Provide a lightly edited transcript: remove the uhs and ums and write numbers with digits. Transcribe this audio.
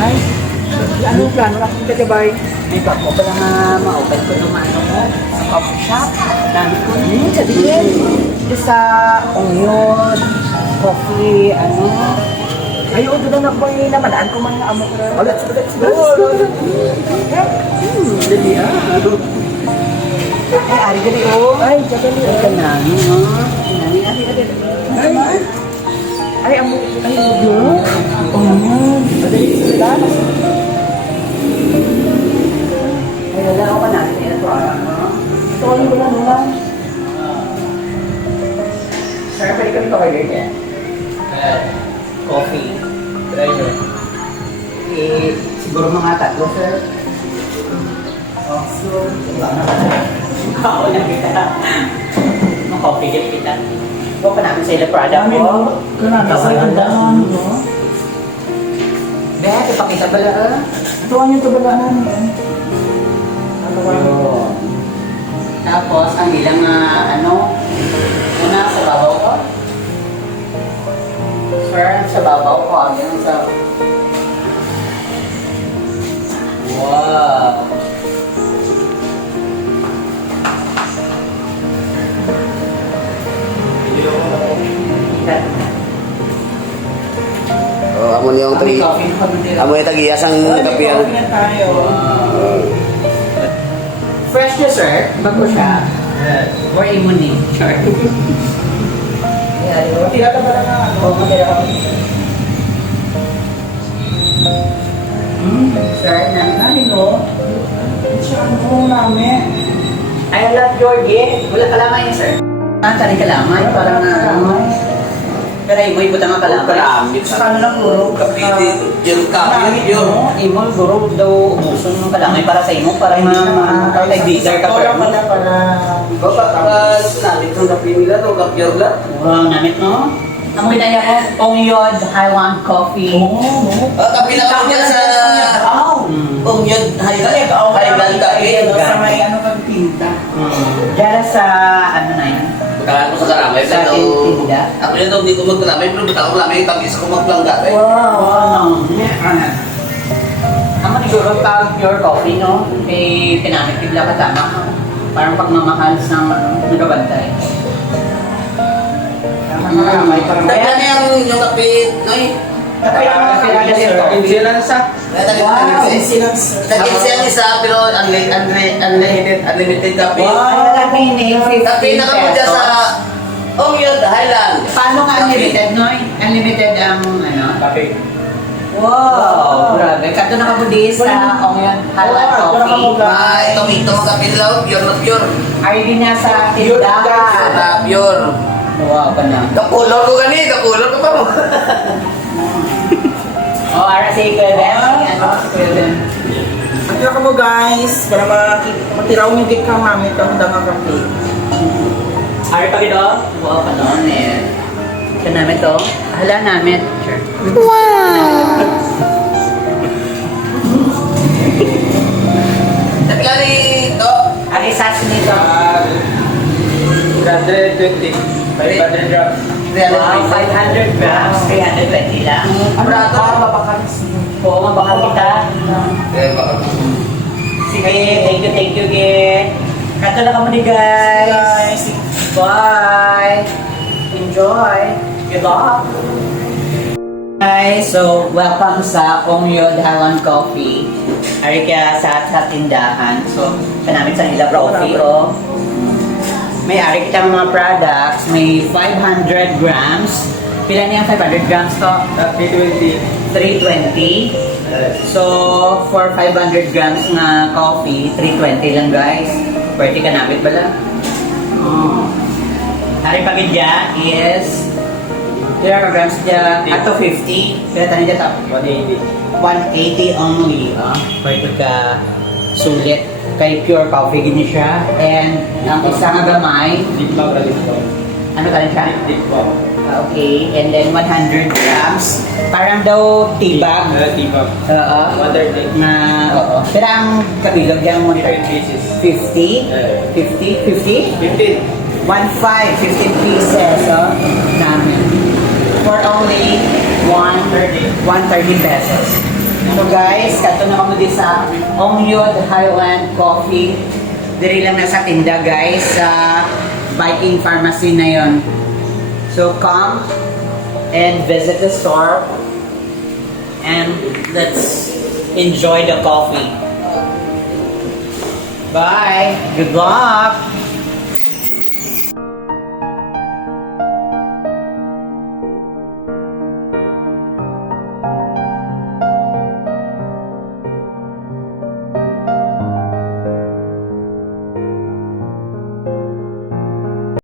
Ay, ano yung plano natin kagabay? May bag mo pala nga ma-open ko ng ano mo sa coffee shop. Dami ko Sabi din. sa onion, coffee, ano. Ayaw, doon na po yung namadaan ko man na amo ko. Oh, let's go. Dali Ay, ari gali oh. Ay, dali Ay, kanami oh. Kanami, ari. Ay, amo. Ay, mo. Oh, dali sila. Ay, wala ako natin. Ito, ano. Ito, ano ba naman? Sir, pwede kami pa-order niya? Coffee. Try nyo. Siguro mga tatlo, sir. Oh, so, wala na ka na. Ako na kita. Mga coffee gift kita. Huwag pa namin sila product Dami, ko. no? Kanami, sa ganda, no? Bet, ipakita pala ah. Ito ang yung tabalaan namin. Ayun. Tapos, ang ilang ano, una sa babaw ko. Sir, sa babaw ko, ang ilang sa... Wow! Oh, amo niyong Ang tagi. coffee ko nila. Amo yung tagiyas ang kapiyan. tayo. Fresh na sir, bago siya. Or imuni. Sure. Tira ka pala na ano. Oo, magkira ako. Sir, Nani, no? Siya ano namin. I love Georgie. Wala kalamay niya, sir. Tari kalamay, parang na. Pero imoy puta nga kalamay. Sa ano lang puro. Yung kapiyan yun. Imo, guro daw umuson ng kalamay para sa imo, para kaibigan ka Wala pa. pala para... Bapak sinabi kong kapiyan nila to kapiyan la. Wow, namit no? Ang pinaya ko, Ongyod Highland Coffee. Oo, no? Kapiyan ako dyan sa... Kung yun, Highland Cafe. Sa may ano kang tinta. Diyan sa, ano na yun? Butakan ko sa karamay. Sa tinda. Ako yun daw, hindi ko magkalamay. Pero butakan ko lamay, tabis ko magplangga. Wow, ano? Ang maniguro pag pure coffee, no? May pinamit bigla ka tama. Parang pagmamahal sa nagabantay. May parang... Tagyan niya yung kape, Noy. Tagyan siya ang isa, pero unlimited kape. Kape na kamo dyan sa Ongyod Highland. Paano nga unlimited, no? Unlimited ang, ano? Kape. Wow! Grabe. Kato na kabudi sa Ongyod Highland Coffee. Ito ang kape nila, pure na pure. Ay, din niya sa tindahan. Na pure. Wow, ka na. Kakulor ko gani, kakulor ko pa mo. Oh, ara si Kuya Ben. Ano si Kuya Ben? Kaya ka mo guys, para matiraw yung git ka mami kang danga kape. Ara pa gito? Wow, ka noon eh. Ito namin to. Hala namin. Sure. Tagyan ito. Ang isa nito. 120. 500 grams. Wow, 500 grams. 320 lang. Prato. Mapakalis. Oo, mabakal kita. Sige, thank you, Ge. Kato na kamo ni guys. Bye. Enjoy. Good luck. Guys, so welcome sa Ongyod Highland Coffee. Ari kaya sa tindahan. So, kanamit sa nila coffee, oh. May ari kita mga products. May 500 grams. Pila niya 500 grams to? 320. 320. So, for 500 grams na coffee, 320 lang guys. Pwede ka nabit bala. Oh. Hari pagidya is kaya ka grams dya ato 50. Kaya tani dya tap 180. 180 only. Pwede ka sulit. Kay pure coffee gini siya. And ang isa nga gamay, Deep bag na deep bag. ano ka siya? Deep bag. Okay. And then 100 grams. Parang daw tibag. Deep bag. Oo. 130. Na, oo. Pero ang kabilog yung monitor, 15 pieces. 50? Eh. 50? 15. 15 pieces, oh, namin. For only 130 pesos. So guys, kato na kamo di sa Ongyod Highland Coffee. Diri lang na sa tinda guys, sa Viking Pharmacy na yon. So come and visit the store and let's enjoy the coffee. Bye. Good luck.